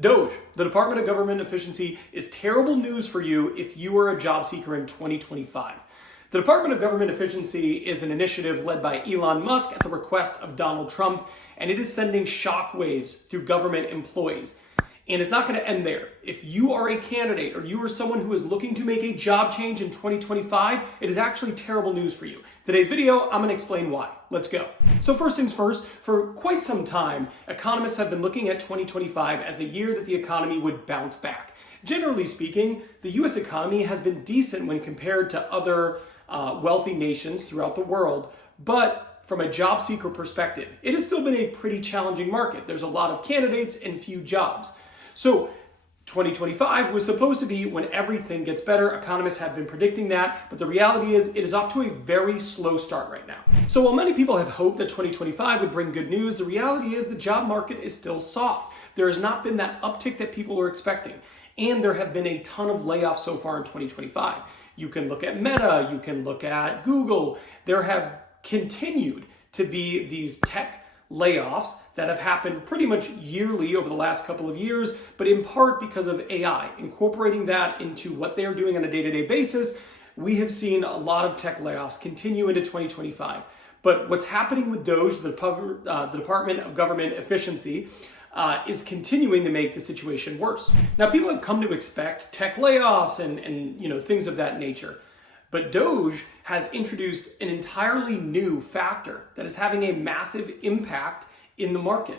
DOGE, the Department of Government Efficiency, is terrible news for you if you are a job seeker in 2025. The Department of Government Efficiency is an initiative led by Elon Musk at the request of Donald Trump, and it is sending shockwaves through government employees. And it's not going to end there. If you are a candidate or you are someone who is looking to make a job change in 2025, it is actually terrible news for you. Today's video, I'm going to explain why. Let's go. So first things first, for quite some time, economists have been looking at 2025 as a year that the economy would bounce back. Generally speaking, the US economy has been decent when compared to other wealthy nations throughout the world, but from a job seeker perspective, it has still been a pretty challenging market. There's a lot of candidates and few jobs. So 2025 was supposed to be when everything gets better. Economists have been predicting that, but the reality is it is off to a very slow start right now. So while many people have hoped that 2025 would bring good news, the reality is the job market is still soft. There has not been that uptick that people were expecting, and there have been a ton of layoffs so far in 2025. You can look at Meta, you can look at Google. There have continued to be these tech layoffs that have happened pretty much yearly over the last couple of years, but in part because of AI. Incorporating that into what they are doing on a day-to-day basis, we have seen a lot of tech layoffs continue into 2025. But what's happening with DOGE, the Department of Government Efficiency, is continuing to make the situation worse. Now, people have come to expect tech layoffs and things of that nature. But DOGE has introduced an entirely new factor that is having a massive impact in the market.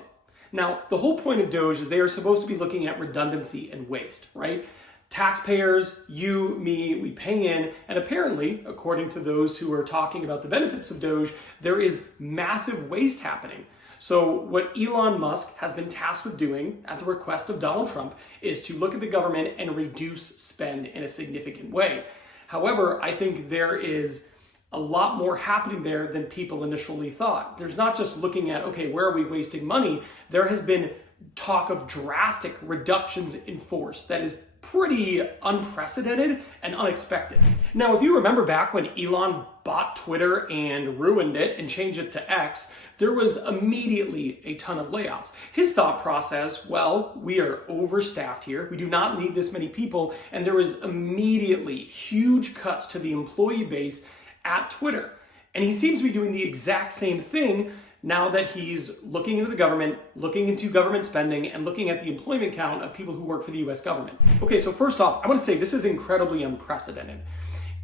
Now, the whole point of DOGE is they are supposed to be looking at redundancy and waste, right? Taxpayers, you, me, we pay in, and apparently, according to those who are talking about the benefits of DOGE, there is massive waste happening. So what Elon Musk has been tasked with doing at the request of Donald Trump is to look at the government and reduce spend in a significant way. However, I think there is a lot more happening there than people initially thought. There's not just looking at, okay, where are we wasting money? There has been talk of drastic reductions in force that is pretty unprecedented and unexpected. Now, if you remember back when Elon bought Twitter and ruined it and changed it to X, there was immediately a ton of layoffs. His thought process, well, we are overstaffed here. We do not need this many people. And there was immediately huge cuts to the employee base at Twitter. And he seems to be doing the exact same thing now that he's looking into the government, looking into government spending, and looking at the employment count of people who work for the US government. Okay, so first off, I want to say this is incredibly unprecedented.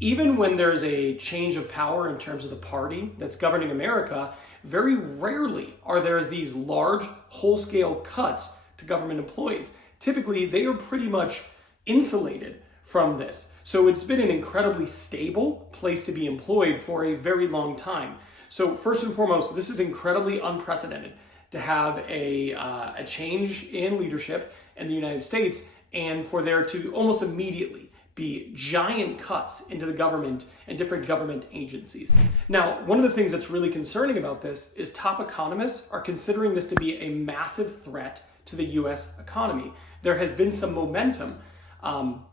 Even when there's a change of power in terms of the party that's governing America, very rarely are there these large whole-scale cuts to government employees. Typically, they are pretty much insulated from this. So it's been an incredibly stable place to be employed for a very long time. So first and foremost, this is incredibly unprecedented to have a change in leadership in the United States and for there to almost immediately be giant cuts into the government and different government agencies. Now, one of the things that's really concerning about this is top economists are considering this to be a massive threat to the US economy. There has been some momentum,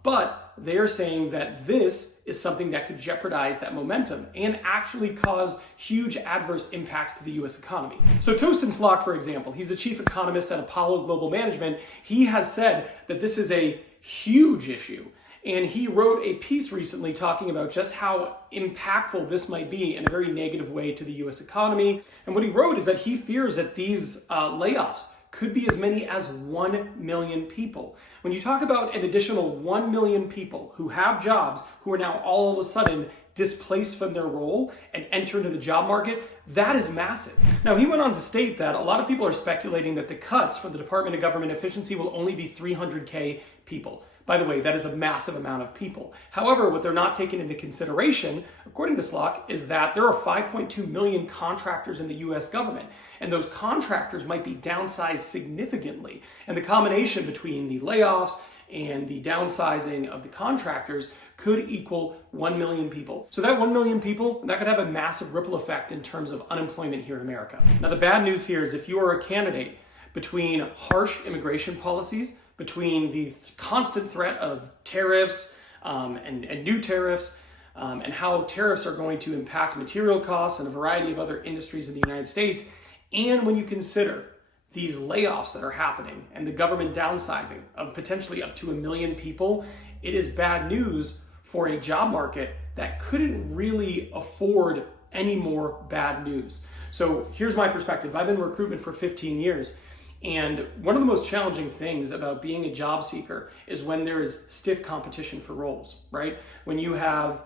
but they are saying that this is something that could jeopardize that momentum and actually cause huge adverse impacts to the US economy. So Toastin Slock, for example, he's the chief economist at Apollo Global Management. He has said that this is a huge issue. And he wrote a piece recently talking about just how impactful this might be in a very negative way to the US economy. And what he wrote is that he fears that these layoffs could be as many as 1 million people. When you talk about an additional 1 million people who have jobs who are now all of a sudden displaced from their role and enter into the job market, that is massive. Now, he went on to state that a lot of people are speculating that the cuts for the Department of Government Efficiency will only be 300K people. By the way, that is a massive amount of people. However, what they're not taking into consideration, according to Slock, is that there are 5.2 million contractors in the US government, and those contractors might be downsized significantly. And the combination between the layoffs and the downsizing of the contractors could equal 1 million people. So that 1 million people, that could have a massive ripple effect in terms of unemployment here in America. Now, the bad news here is if you are a candidate between harsh immigration policies, between the constant threat of tariffs and new tariffs, and how tariffs are going to impact material costs and a variety of other industries in the United States, and when you consider these layoffs that are happening and the government downsizing of potentially up to 1 million people, it is bad news for a job market that couldn't really afford any more bad news. So here's my perspective. I've been in recruitment for 15 years. And one of the most challenging things about being a job seeker is when there is stiff competition for roles, right? When you have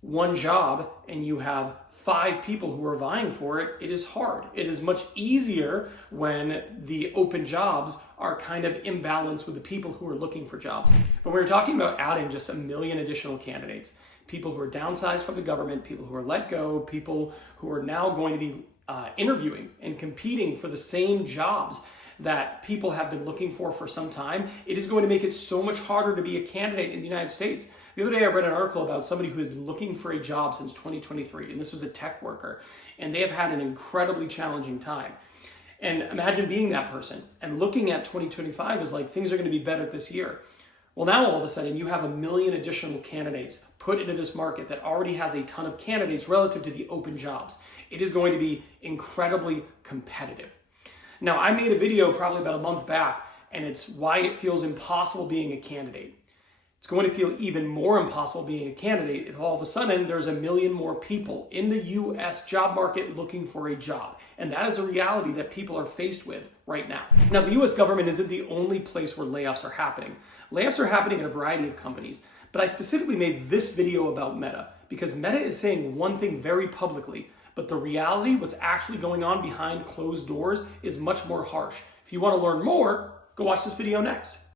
one job and you have 5 people who are vying for it, it is hard. It is much easier when the open jobs are kind of imbalanced with the people who are looking for jobs. But we're talking about adding just 1 million additional candidates, people who are downsized from the government, people who are let go, people who are now going to be interviewing and competing for the same jobs that people have been looking for some time. It is going to make it so much harder to be a candidate in the United States. The other day I read an article about somebody who has been looking for a job since 2023, and this was a tech worker, and they have had an incredibly challenging time. And imagine being that person and looking at 2025 as like things are going to be better this year. Well, now all of a sudden you have 1 million additional candidates put into this market that already has a ton of candidates relative to the open jobs. It is going to be incredibly competitive. Now, I made a video probably about a month back, and it's why it feels impossible being a candidate. It's going to feel even more impossible being a candidate if all of a sudden there's 1 million more people in the US job market looking for a job. And that is a reality that people are faced with right now. Now, the US government isn't the only place where layoffs are happening. Layoffs are happening in a variety of companies, but I specifically made this video about Meta because Meta is saying one thing very publicly, but the reality, what's actually going on behind closed doors, is much more harsh. If you want to learn more, go watch this video next.